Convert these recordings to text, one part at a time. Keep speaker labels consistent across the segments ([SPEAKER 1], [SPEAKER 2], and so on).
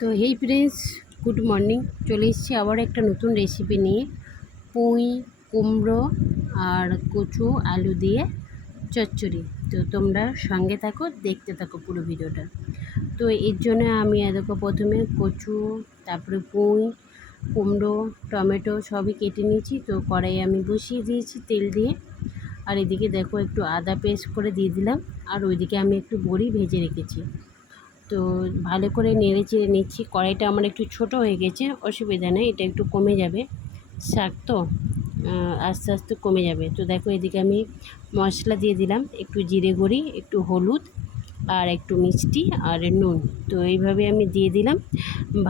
[SPEAKER 1] তো হেই friends, good morning. চলে এসেছি আবার একটা নতুন রেসিপি নিয়ে। পুঁই, কুমড়ো আর কচু, আলু দিয়ে চচ্চড়ি। তো তোমরা সঙ্গে থাকো, দেখতে থাকো পুরো ভিডিওটা। তো এর জন্য আমি দেখো প্রথমে কচু, তারপরে পুঁই, কুমড়ো, টমেটো সবই কেটে নিয়েছি। তো কড়াই আমি বসিয়ে দিয়েছি তেল দিয়ে। আর এদিকে দেখো একটু আদা পেস্ট করে দিয়ে দিলাম। আর ওইদিকে আমি একটু বড়ি ভেজে রেখেছি। তো ভালো করে নেড়ে চেড়ে নিচ্ছি। কড়াইটা আমার একটু ছোট হয়ে গেছে, অসুবিধা নেই, এটা একটু কমে যাবে। শাক তো আস্তে আস্তে কমে যাবে। তো দেখো এদিকে আমি মশলা দিয়ে দিলাম, একটু জিরে গুঁড়ি, একটু হলুদ আর একটু মিষ্টি আর নুন। তো এইভাবে আমি দিয়ে দিলাম,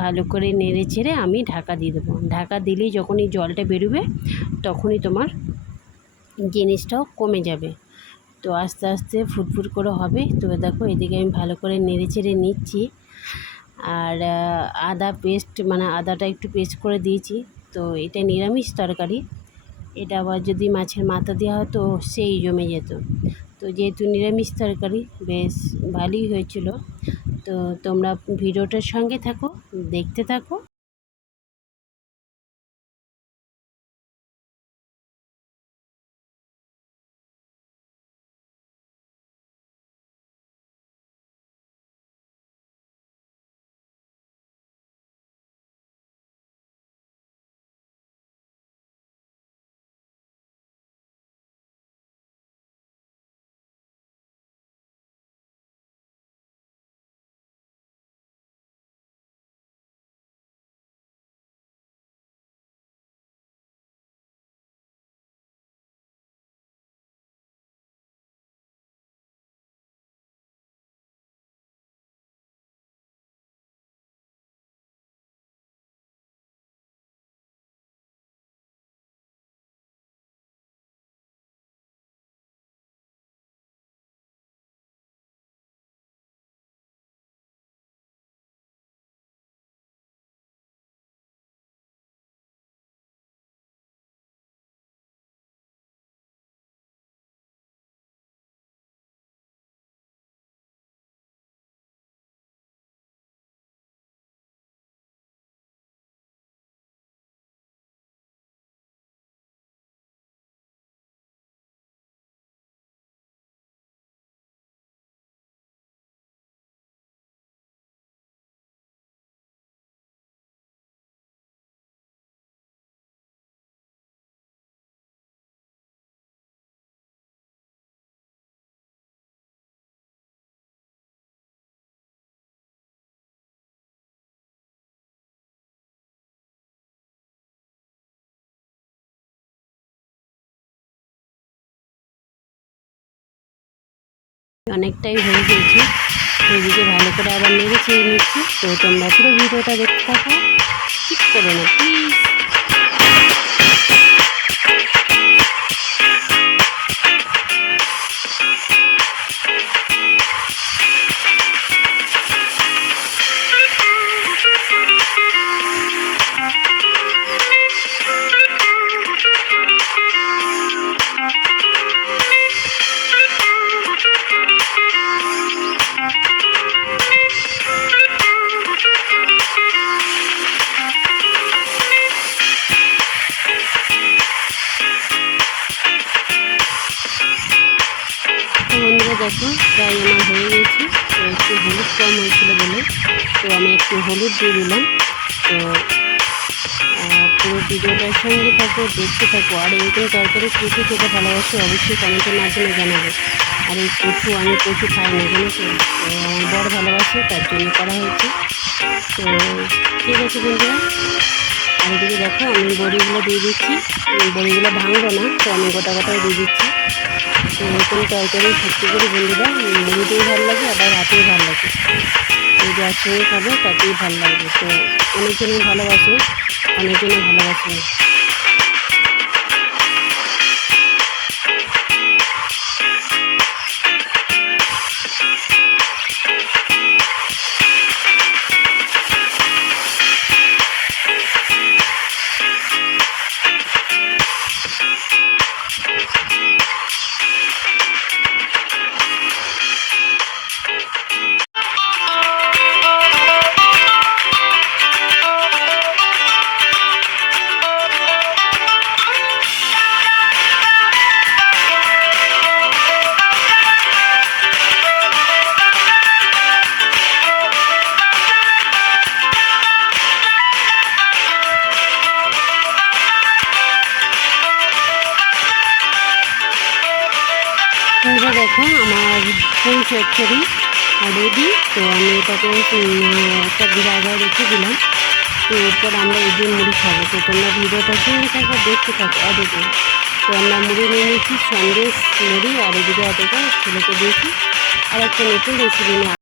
[SPEAKER 1] ভালো করে নেড়ে ছেড়ে আমি ঢাকা দিয়ে দেবো। ঢাকা দিলেই যখনই জলটা বেরোবে, তখনই তোমার জিনিসটাও কমে যাবে। তো আস্তে আস্তে ফুটফুট করে হবে। তো দেখো, এদিকে আমি ভালো করে নেড়ে চেড়ে নিচ্ছি। আর আদা পেস্ট মানে আদাটা একটু পেস্ট করে দিয়েছি। তো এটা নিরামিষ তরকারি। এটা আবার যদি মাছের মাথা দেওয়া হতো, সেই জমে যেত। তো যেহেতু নিরামিষ তরকারি, বেশ ভালোই হয়েছিল। তো তোমরা ভিডিওটার সঙ্গে থাকো, দেখতে থাকো। অনেকটাই হয়ে গিয়েছে। এদিকে ভালো করে আবার নেড়ে চেয়ে নিচ্ছি। তো তোমরা পুরো ভিডিওটা দেখতে থাকো। ঠিক করে না প্লিজ তো আমি একটু হলুদ দিয়ে দিলাম। তো পুরো ভিডিওটার সঙ্গে থাকো, দেখতে থাকো। আর এরকম তরকারি কচু খেতে ভালোবাসো অবশ্যই কমেন্টের মাধ্যমে জানাবে। আর এই কচু, আমি কচু খাই না, জানো তো? আমার বড় ভালোবাসে, তার জন্য করা হয়েছে। তো, ঠিক আছে বন্ধুরা। আর এদিকে দেখো, আমি বড়িগুলো দিয়ে দিচ্ছি। বড়িগুলো ভাঙবো না, তো আমি গোটা গোটাই দিয়ে দিচ্ছি। তো, এরকম তরকারি সত্যি করে বন্ধুরা মুড়িতেই ভালো লাগে, আবার হাতেই ভালো লাগে। এই যে একসঙ্গে খাব তাতেই ভালো লাগবে তো অনেকজনই ভালোবাসে অনেকজনই ভালোবাসে। ফুল আর রেডি, তো আমি এটাকে একটা জায়গায় রেখে দিলাম। তো এরপর আমরা এই যে মুড়ি খাব। তো তোমরা ভিডিওটা সঙ্গে থাকো, দেখতে থাকো অদেখো তো আমরা মুড়ি নিয়ে নিয়েছি সন্দেশ মুড়ি, আর এদিকে অদেখো ছেলেকে দিয়েছি। আর একটা নতুন রেসিপি নিয়ে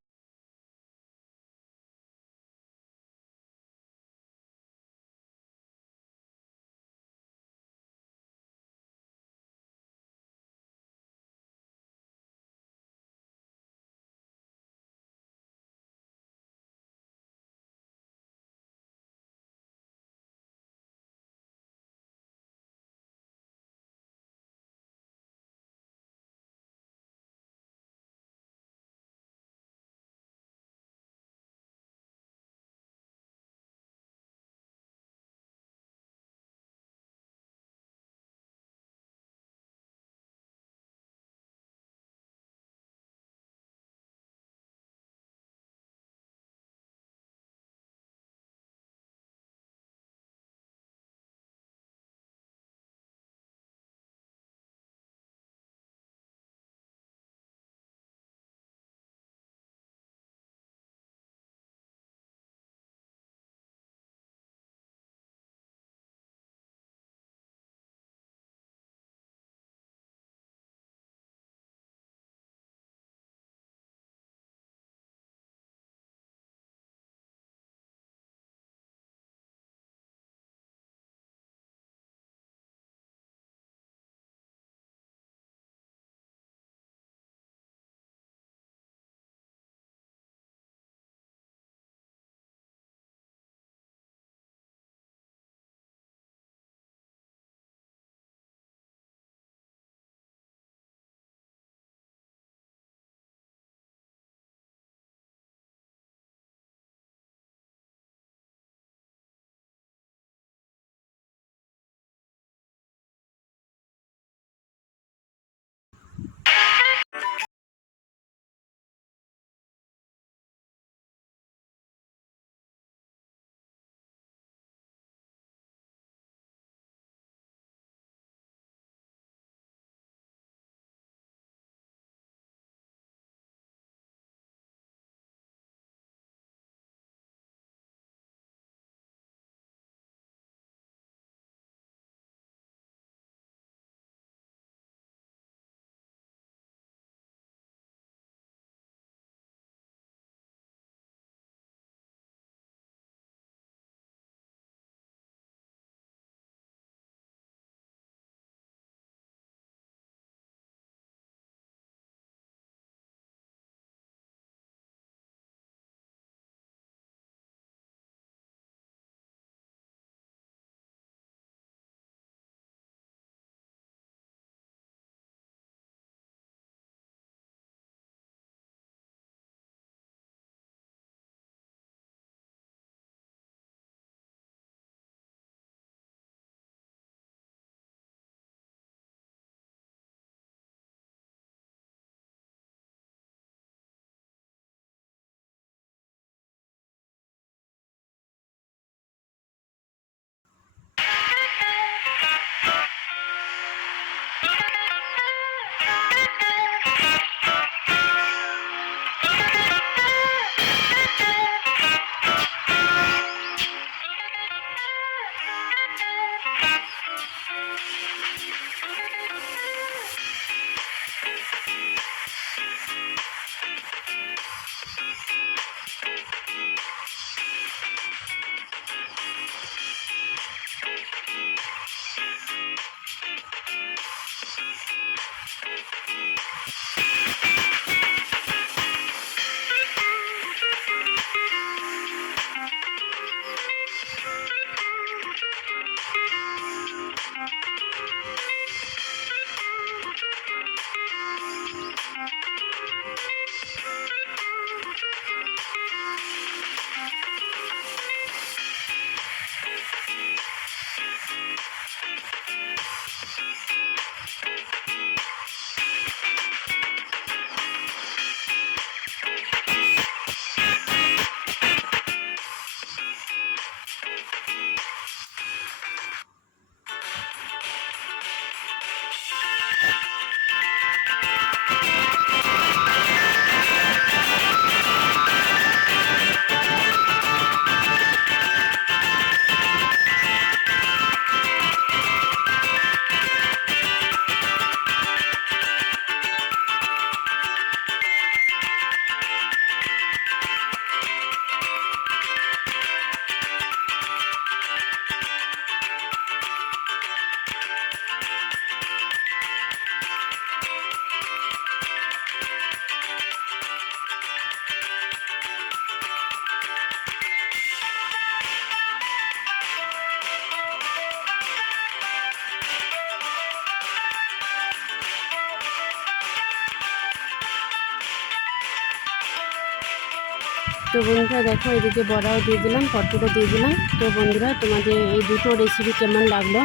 [SPEAKER 1] তো বন্ধুরা দেখো এদিকে বড়াও দিয়ে দিলাম পটলও দিয়ে দিলাম। তো বন্ধুরা, তোমাদের এই দুটো রেসিপি কেমন লাগল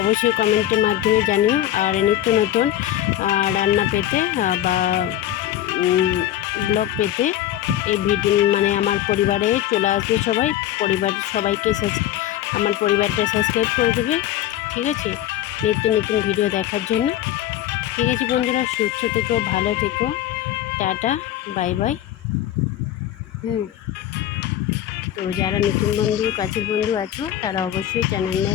[SPEAKER 1] অবশ্যই কমেন্টের মাধ্যমে জানিও। আর নিত্য নতুন রান্না পেতে বা ব্লগ পেতে, এই ভিডিও মানে আমার পরিবারে চলে আসবে সবাই। পরিবার, সবাইকে আমার পরিবারটা সাবস্ক্রাইব করে দেবে, ঠিক আছে? নিত্য নতুন ভিডিও দেখার জন্য। ঠিক আছে বন্ধুরা, সুস্থ থেকো, ভালো থেকো। টাটা বাই বাই হুম। তো যারা নতুন বন্ধু, কাছের বন্ধু আছো, তারা অবশ্যই চ্যানেলে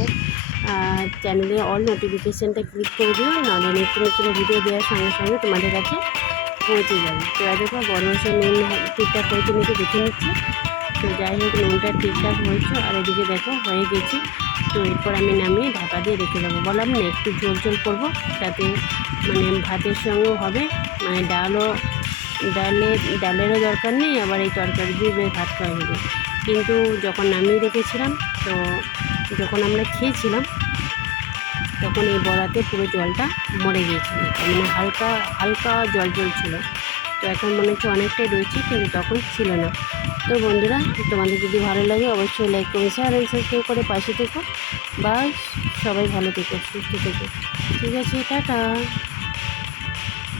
[SPEAKER 1] চ্যানেলে অল নোটিফিকেশানটা ক্লিক করে দিও, নাহলে নতুন নতুন ভিডিও দেওয়ার সঙ্গে সঙ্গে তোমাদের কাছে পৌঁছে যাবে। তো দেখো বসে নুন ঠিকঠাক হয়েছে নাকি দেখে নিচ্ছি। তো যাই হোক নুনটা ঠিকঠাক হয়েছে, আর এদিকে দেখো, হয়ে গেছে। তো এরপর আমি নামিয়ে ঢাকা দিয়ে রেখে দেবো। বললাম না, একটু ঝোল ঝোল করব তাতে মানে ভাতের সঙ্গেও হবে মানে ডালও ডালের ডালেরও দরকার নেই, আবার এই তরকারি দিয়ে বেশ ভাত খাওয়া যাবে কিন্তু যখন নামিয়ে রেখেছিলাম, তো যখন আমরা খেয়েছিলাম, তখন এই বড়াতে পুরো জলটা মরে গিয়েছিল। মানে হালকা হালকা জল জল ছিল তো এখন মনে হচ্ছে অনেকটাই রয়েছে, কিন্তু তখন ছিল না। তো বন্ধুরা, তোমাদের যদি ভালো লাগে, অবশ্যই লাইক করে শেয়ার অ্যান্ড সাবস্ক্রাইব করে পাশে থেকো। বা সবাই ভালো থেকো, সুস্থ থেকো। ঠিক আছে, টাটা।